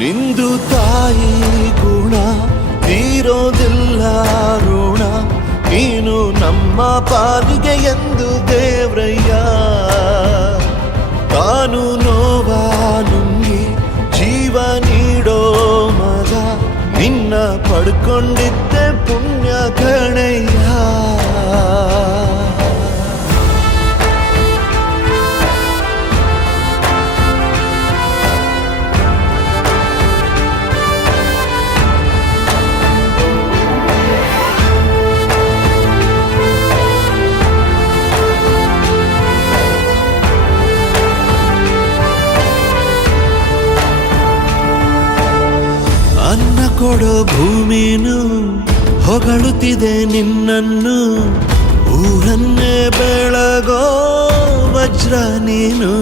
ನಿಂದು ತಾಯಿ ಗುಣ ತೀರೋದಿಲ್ಲ ಋಣ, ನೀನು ನಮ್ಮ ಪಾಲಿಗೆ ಎಂದು ದೇವ್ರಯ್ಯ. ತಾನು ನೋವ ನುಂಗಿ ಜೀವ ನೀಡೋ ಮಗ, ನಿನ್ನ ಪಡ್ಕೊಂಡಿದ್ದೆ ಪುಣ್ಯ ಗಣಯ್ಯ. ಅನ್ನ ಕೊಡೋ ಭೂಮಿನು ಹೊಗಳುತ್ತಿದೆ ನಿನ್ನನ್ನು, ಊರನ್ನೇ ಬೆಳಗೋ ವಜ್ರ ನೀನು.